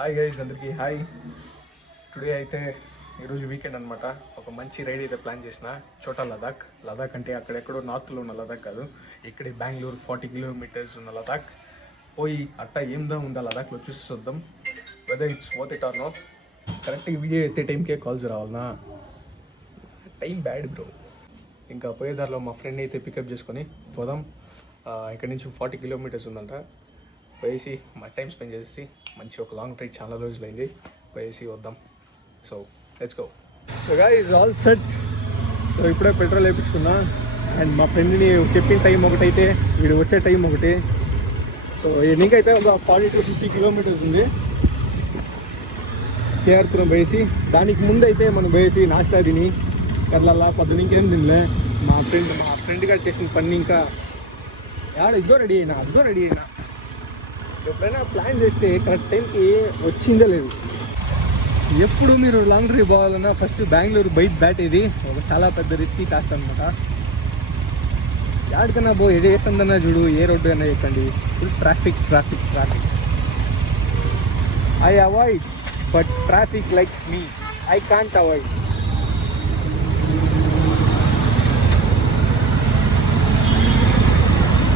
Hi guys, అందరికీ hi. Today అయితే ఈరోజు వీకెండ్ అనమాట. ఒక మంచి రైడ్ అయితే ప్లాన్ చేసిన చోటా లదాఖ్. లదాఖ్ అంటే అక్కడెక్కడో నార్త్లో ఉన్న లదాఖ్ కాదు, ఇక్కడే బెంగళూరు 40 కిలోమీటర్స్ ఉన్న లదాఖ్. పోయి అట్ట ఏందా ఉందా లదాఖ్లో చూసి చూద్దాం, whether it's worth it or not. కరెక్ట్గా వీడియో ఎత్తే టైంకే కాల్స్ రావాలనా, టైం బ్యాడ్ బ్రో. ఇంకా పోయేదారిలో మా ఫ్రెండ్ అయితే పికప్ చేసుకొని పోదాం. ఇక్కడి నుంచి 40 కిలోమీటర్స్ ఉందంట. పోయేసి మా టైం స్పెండ్ చేసి మంచి ఒక లాంగ్ డ్రైవ్, చాలా రోజులైంది, పోయేసి వద్దాం. So let's go. So guys all set. So ఇప్పుడే పెట్రోల్ వేయించుకున్నా. అండ్ మా ఫ్రెండ్ని చెప్పిన టైం ఒకటైతే వీడు వచ్చే టైం ఒకటి. సో నీకైతే ఒక 40 to 50 కిలోమీటర్స్ ఉంది కేఆర్పురం పోయేసి. దానికి ముందు అయితే మనం పోయేసి నాష్టా తిని కర్లల్లా పొద్దున ఇంకేం తినలే. మా ఫ్రెండ్ గారు చేసిన పని ఇంకా ఇద్దరు రెడీ అయినా ఎప్పుడైనా ప్లాన్ చేస్తే కరెక్ట్ టైంకి వచ్చిందే లేదు. ఎప్పుడు మీరు లాంగ్ డ్రైవ్ పోవాలన్నా ఫస్ట్ బెంగళూరు బైక్ బ్యాట్. ఇది ఒక చాలా పెద్ద రిస్కీ కాస్ట్ అనమాట. ఎక్కడికన్నా ఏ చేస్తుందన్నా చూడు, ఏ రోడ్డు అన్నా చెప్పండి, full traffic. I avoid, but traffic likes me. I can't avoid.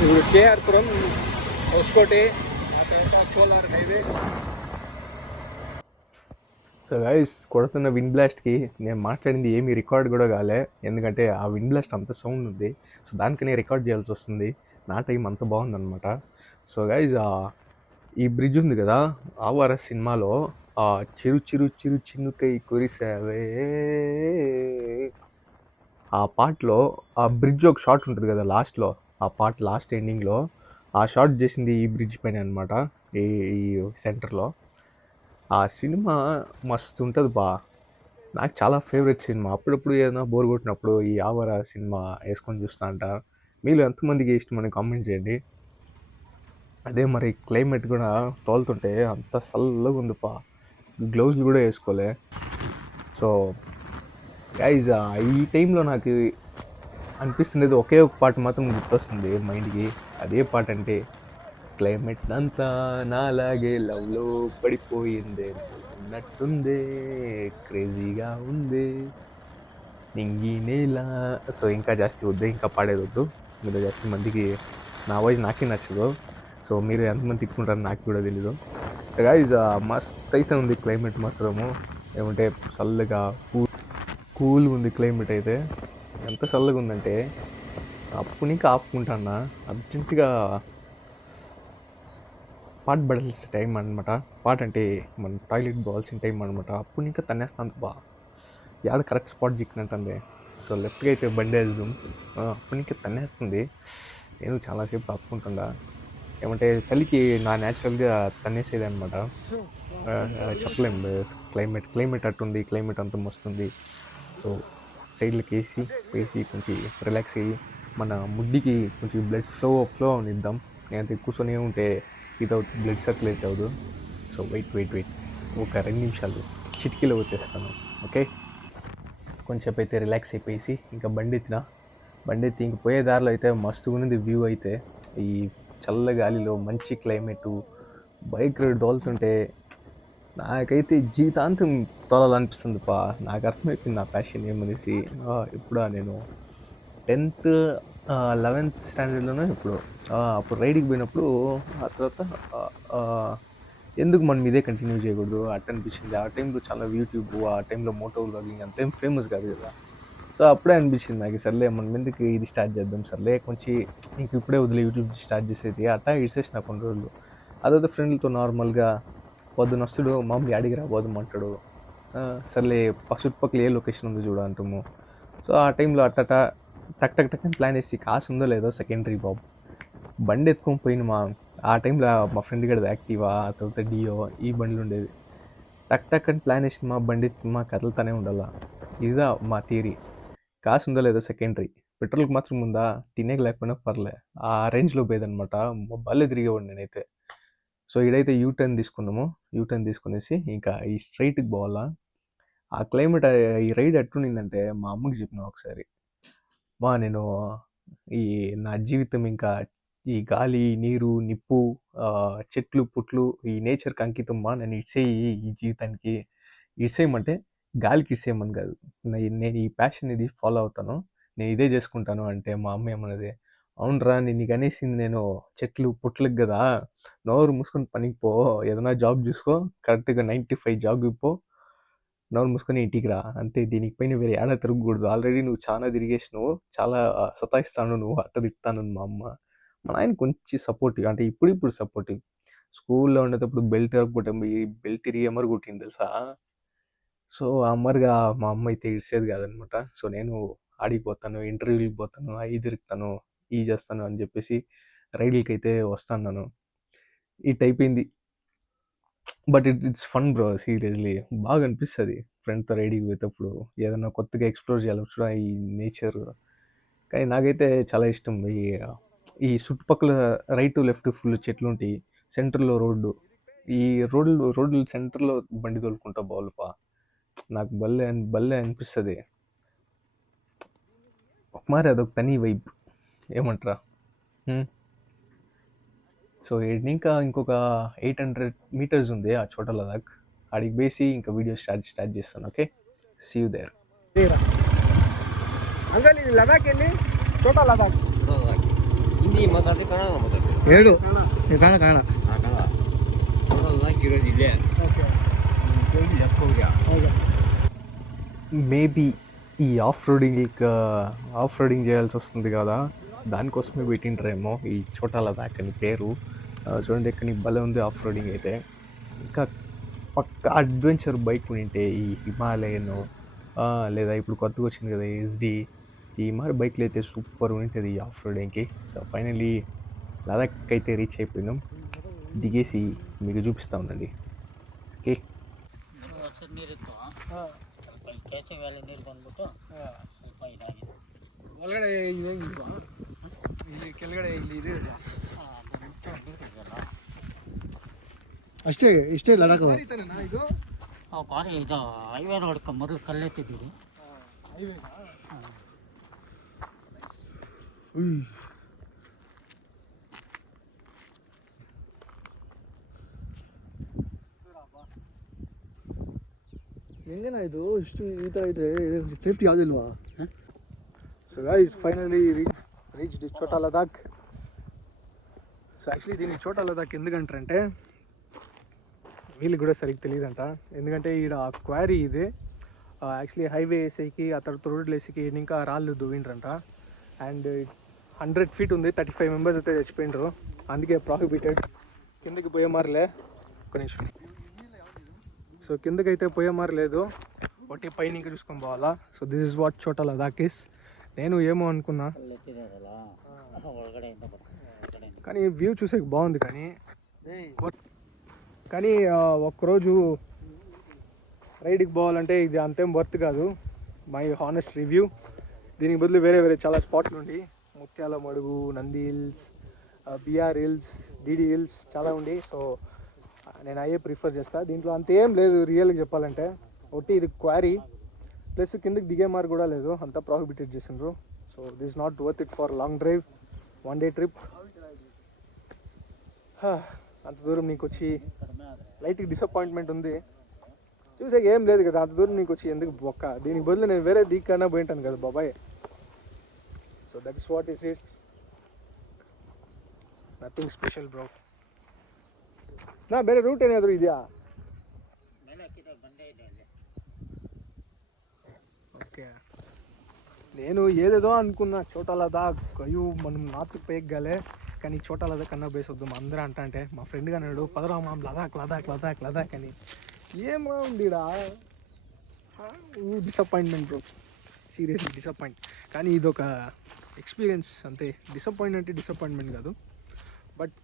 ఇప్పుడు KR Puram, Hoskote, solar highway. So guys, కొడుతున్న విండ్ బ్లాస్ట్కి నేను మాట్లాడింది ఏమీ రికార్డ్ కూడా కాలే, ఎందుకంటే ఆ విండ్ బ్లాస్ట్ అంత సౌండ్ ఉంది. సో దానికి నేను రికార్డ్ చేయాల్సి వస్తుంది. నా టైం అంత బాగుందన్నమాట. సో గైస్, ఈ బ్రిడ్జ్ ఉంది కదా, ఆవార సినిమాలో ఆ చిరు చిన్నుకై కురిసావే ఆ పాటలో ఆ బ్రిడ్జ్ ఒక షాట్ ఉంటుంది కదా లాస్ట్లో, ఆ పాట లాస్ట్ ఎండింగ్లో ఆ షాట్ చేసింది ఈ బ్రిడ్జ్ పైన అనమాట, ఈ సెంటర్లో. ఆ సినిమా మస్తు ఉంటుంది బా. నాకు చాలా ఫేవరెట్ సినిమా. అప్పుడప్పుడు ఏదైనా బోర్ కొట్టినప్పుడు ఈ ఆవర సినిమా వేసుకొని చూస్తూ ఉంటా. మీలో ఎంతమందికి ఇష్టం అని కామెంట్ చేయండి. అదే మరి క్లైమేట్ కూడా తోలుతుంటే అంత చల్లగా ఉంది పా. గ్లౌజులు కూడా వేసుకోలే. సో గైజ్, ఈ టైంలో నాకు అనిపిస్తుంది ఒకే ఒక పాట మాత్రం గుర్తొస్తుంది మైండ్కి. అదే పాట అంటే క్లైమేట్ అంతా నాలాగే లవ్లో పడిపోయిందే, ఉన్నట్టుందే, క్రేజీగా ఉంది నింగి నేల. సో ఇంకా జాస్తి వద్దు, ఇంకా పాడేది వద్దు. మీరు జాస్తి మందికి నా వాయిస్ నాకే నచ్చదు. సో మీరు ఎంతమంది తిట్టుకుంటారో నాకు కూడా తెలీదు. గైజ్, మస్త్ అయితే ఉంది క్లైమేట్ మాత్రము. ఏమంటే చల్లగా కూల్గా ఉంది క్లైమేట్ అయితే. ఎంత చల్లగా ఉందంటే అప్పుడు ఇంకా ఆపుకుంటానా, అర్జెంటుగా పాట పడాల్సిన టైం అనమాట. పాట అంటే మనం టాయిలెట్ పోవాల్సిన టైం అనమాట. అప్పుడు ఇంకా తన్నేస్తాను బా. యాడ కరెక్ట్ స్పాట్ చిక్కినట్టుంది. సో లెఫ్ట్గా అయితే బండి వేద్దాం. అప్పుడు ఇంకా తన్నేస్తుంది. నేను చాలాసేపు ఆపుకుంటుండా. ఏమంటే చలికి నా న్యాచురల్గా తన్నేసేది అనమాట. చెప్పలేం. క్లైమేట్ అట్టుంది, క్లైమేట్ అంతా మస్తుంది. సో సైడ్లకి వేసి కొంచెం రిలాక్స్ అయ్యి మన ముడ్డికి కొంచెం బ్లడ్ ఫ్లో అవనిద్దాం. నేనంత కూర్చొని ఉంటే వితౌట్ బ్లడ్ సర్క్యులేట్ అవ్వదు. సో వెయిట్ ఒక 2 నిమిషాలు, చిటికీలో వచ్చేస్తాను. ఓకే, కొంచెంసేపు అయితే రిలాక్స్ అయిపోయేసి ఇంకా బండి ఎత్తి ఇంక పోయే దారిలో అయితే మస్తుగా ఉంది వ్యూ అయితే. ఈ చల్ల గాలిలో మంచి క్లైమేటు, బైక్ రైడ్ తోలుతుంటే నాకైతే జీవితాంతం తోలాలనిపిస్తుంది పా. నాకు అర్థమైపోయింది నా ప్యాషన్ ఏమనేసి. ఇప్పుడు నేను 10th 11th స్టాండర్డ్లోనే అప్పుడు రైడ్కి పోయినప్పుడు ఆ తర్వాత ఎందుకు మనం ఇదే కంటిన్యూ చేయకూడదు అట్ట అనిపించింది. ఆ టైంలో చాలా యూట్యూబ్, ఆ టైంలో మోటో వ్లాగింగ్ అంతేం ఫేమస్ కాదు కదా. సో అప్పుడే అనిపించింది నాకు, సర్లే మనం ఎందుకు ఇది స్టార్ట్ చేద్దాం, సర్లే కొంచెం ఇంక ఇప్పుడే వదిలే యూట్యూబ్ స్టార్ట్ చేసేది అట్టా ఇడిసేసిన కొన్ని రోజులు. అదైతే ఫ్రెండ్లతో నార్మల్గా పొద్దున వస్తుడు మామూలు అడిగి రాబోదాం అంటాడు. సర్లే చుట్టుపక్కల ఏ లొకేషన్ ఉందో చూడ అంటాము. సో ఆ టైంలో టక్ అని ప్లాన్ వేసి కాసు ఉందో లేదో సెకండరీ బాబు, బండి ఎత్తుకొని పోయిన ఆ టైంలో మా ఫ్రెండ్ గడిది యాక్టివా, ఆ తర్వాత డియో, ఈ బండ్లు ఉండేది. టక్ అని ప్లాన్ వేసి మా బండి కదలుతానే ఉండాలా. ఇదా మా థియరీ. కాసు ఉందో లేదో సెకండరీ, పెట్రోల్కి మాత్రం ఉందా, తినేకి లేకపోయినా పర్లే, ఆ రేంజ్లో పోయేదనమాట. బాగా తిరిగేవాడు నేనైతే. సో ఇడైతే యూటర్న్ తీసుకునేసి ఇంకా ఈ స్ట్రైట్కి పోవాలా. ఆ క్లైమేట్, ఈ రైడ్ ఎట్లుండిందంటే మా అమ్మకి చెప్పిన ఒకసారి, నేను ఈ నా జీవితం ఇంకా ఈ గాలి, నీరు, నిప్పు, చెట్లు, పుట్లు, ఈ నేచర్‌కి అంకితం నన్ను ఇడిసేయి ఈ జీవితానికి. ఇడిసేయమంటే గాలికి ఇడిసేయమని కాదు. నేను ఈ ప్యాషన్ ఇది ఫాలో అవుతాను. నేను ఇదే చేసుకుంటాను అంటే మా అమ్మ ఏమన్నది, "అవునురా నేను నీకు అనేసింది నేను చెట్లు, పుట్లకి గదా! నోరు మూసుకొని పనికి పో. ఏదైనా జాబ్ చూసుకో. కరెక్ట్‌గా 9-5 జాబ్‌కి పో. నోరు మూసుకొని ఇంటికి రా. అంతే దీనికి పైన వేరే ఏడ తిరగకూడదు. ఆల్రెడీ నువ్వు చానా తిరిగేసినావు. చాలా సతాయిస్తాను నువ్వు" అట్ట తిడతానది మా అమ్మ. మా నాయన కొంచెం సపోర్టివ్. అంటే ఇప్పుడిప్పుడు సపోర్టివ్. స్కూల్లో ఉండేటప్పుడు బెల్ట్ ఇరగొట్టే బెల్ట్ ఇరిగి ఎమరు కొట్టింది తెలుసా? సో, ఆ అమరుగా మా అమ్మ అయితే ఇడిసేది కాదనమాట. సో, నేను ఆడికి పోతాను, ఇంటర్వ్యూలకి పోతాను, అయి తిరుగుతాను, ఇయి చేస్తాను అని చెప్పేసి రైడ్‌లకైతే వస్తాన్నాను. ఇటయిపోయింది. But it's fun bro seriously. బాగా అనిపిస్తది ఫ్రెండ్‌తో రైడ్‌కి పోయేటప్పుడు. ఏదన్నా కొత్తగా ఎక్స్‌ప్లోర్ చేయాలి ఈ నేచర్. కానీ నాకైతే చాలా ఇష్టం. ఈ చుట్టుపక్కల రైట్, లెఫ్ట్ ఫుల్ చెట్లుంటాయి. సెంటర్‌లో రోడ్డు. ఈ రోడ్లు సెంటర్‌లో బండి తోలుకుంటా పోవాలిపా. నాకు భలే అనిపిస్తది. మరి అదొక తని వైబ్. ఏమంటారా? హ్మ్. సో, ఇంకా ఇంకొక 800 మీటర్స్ ఉంది ఆ చోట లదాఖ్. ఆడికి పోయేసి ఇంకా వీడియో స్టార్ట్ చేస్తాను. Okay. See you there. Uncle Ladakh ಎಲ್ಲಿ छोटा लद्दाख ಹಿಂದಿ ಮಾತಾಡ್ತಿ ಕನ್ನಡ ಮಾತಾಡ್ತೀವಿ ಹೇಳು ಕನ್ನಡ ಕನ್ನಡ छोटा लद्दाख ಇರೋದು ಇಲ್ಲೇ ಓಕೆ ಲೆಫ್ಟ್ ಹೋಗ್ಯಾ మేబీ ఈ ఆఫ్ రోడింగ్ చేయాల్సి వస్తుంది కదా, దానికోసమే పెట్టింటారేమో ఈ చోటా లదాఖ్ అని పేరు. చూడండి ఇక్కడ భలే ఉంది ఆఫ్ రోడింగ్ అయితే. ఇంకా పక్కా అడ్వెంచర్ బైక్ ఉంటే ఈ హిమాలయన్ లేదా ఇప్పుడు కొత్తగా వచ్చింది కదా ఎస్డి, ఈ మరి బైక్లు అయితే సూపర్ ఉంటుంది ఈ ఆఫ్ రోడింగ్కి. సో ఫైనలీ లదాఖ్ అయితే రీచ్ అయిపోయినాం. దిగేసి మీకు చూపిస్తా ఉండండి. ఓకే. ಹಸಿರು ನೀರಿತ್ತು ಸ್ವಲ್ಪ ಇಲ್ಲಿ ಕೇಸೆ ಮೇಲೆ ನೀರು ಬಂದ್ಬಿಟ್ಟು ಸ್ವಲ್ಪ ಇದಾಗಿದೆ. ಒಳಗಡೆ ಇದಂಗಿಲ್ವಾ ಇಲ್ಲಿ ಕೆಳಗಡೆ ಇಲ್ಲಿ ಇದೆ ಅಷ್ಟೇ ಇಷ್ಟೇ ಲಡಾಖ್ ಇದು ಕಾರಿ ಇದು ಹೈವೇ ರೋಡ್ ಮೊದಲು ಕಲ್ಲೆತ್ತಿದ್ದೀವಿ. ಹೆಂಗೇನ ಇದು ಇಷ್ಟು ಈ ಥರ ಇದೆ ಸೇಫ್ಟಿ ಯಾವುದಿಲ್ವಾ? So guys finally reach the Chota Ladakh. So actually దీన్ని చోటా లదాఖ్ ఎందుకంటారంటే వీళ్ళకి కూడా సరిగ్గా తెలియదంట. ఎందుకంటే ఈడ క్వారీ ఇది యాక్చువల్లీ హైవే వేసేకి ఆ తర్వాత రోడ్లు వేసేకి ఇంకా రాళ్ళు దువ్విండ్రంట. అండ్ 100 feet ఉంది, 35 members అయితే చచ్చిపోయినరు. అందుకే ప్రాహిబిటెడ్. కిందకి పోయే మారలే ఒక నిమిషం. సో కిందకైతే పోయే మారి లేదు, ఒకటి పైన ఇంకా చూసుకొని పోవాలా. సో దిస్ ఇస్ వాట్ చోటా లదాఖ్ ఇస్. నేను ఏమో అనుకున్నా కానీ వ్యూ చూసేకి బాగుంది. కానీ ఒక్కరోజు రైడ్కి పోవాలంటే ఇది అంతేం వర్త్ కాదు, మై హానెస్ట్ రివ్యూ. దీనికి బదులు వేరే చాలా స్పాట్లు ఉండి, ముత్యాల మడుగు, Nandi hills, BR hills, DD hills చాలా ఉండి. సో నేను అయ్యే ప్రిఫర్ చేస్తాను. దీంట్లో అంతేం లేదు రియల్గా చెప్పాలంటే. ఒకటి ఇది క్వారీ ప్లస్ కిందకి దిగే మార్ కూడా లేదు, అంతా ప్రాహిబిటెడ్ చేసిండ్రు. So this not worth it for long drive, 1 day trip. అంత దూరం నీకు వచ్చి లైట్గా డిసప్పాయింట్మెంట్ ఉంది. చూసాక ఏం లేదు కదా, అంత దూరం నీకు వచ్చి ఎందుకు బొక్క. దీనికి బదులు నేను వేరే దిక్కన్నా పోయింటాను కదా బాబాయ్. So that is what is it, nothing special bro. ನಾ ಬೇರೆ ರೂಟ್ ಏನಾದರೂ ಇದೆಯಾ? ఓకే. నేను ఏదేదో అనుకున్నా చోటా లదాఖ్, అయ్యో మనం నార్త్ పేగ్గాలే కానీ చోటా లదాఖ్ అన్నా బేస్ వద్దు. మా అందరూ అంటే మా ఫ్రెండ్గా అన్నాడు పదరా మామ లదాఖ్ లదాఖ్ లదాఖ్ లదాఖ్ అని. ఏమో ఉందిడా డిసప్పాయింట్మెంట్ బ్రో, సీరియస్లీ డిసప్పాయింట్. కానీ ఇదొక ఎక్స్పీరియన్స్ అంతే. డిసప్పాయింట్ అంటే డిసప్పాయింట్మెంట్ కాదు, బట్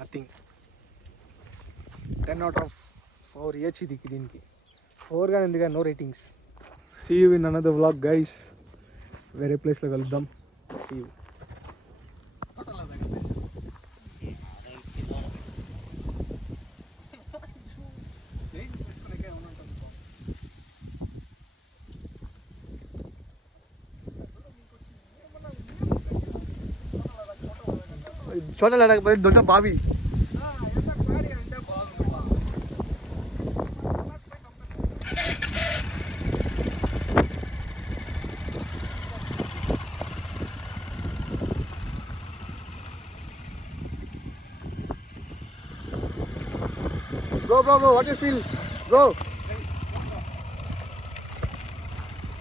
నథింగ్. 10 out of 4 ఇవ్వచ్చు దీనికి. 4 కానీ ఎందుకు, no ratings. See you in another vlog guys. వేరే ప్లేస్లో కలుద్దాం. See you. చోట లడాక్ బదులు దొడ్డ బావి. Bro, what do you feel? Bro.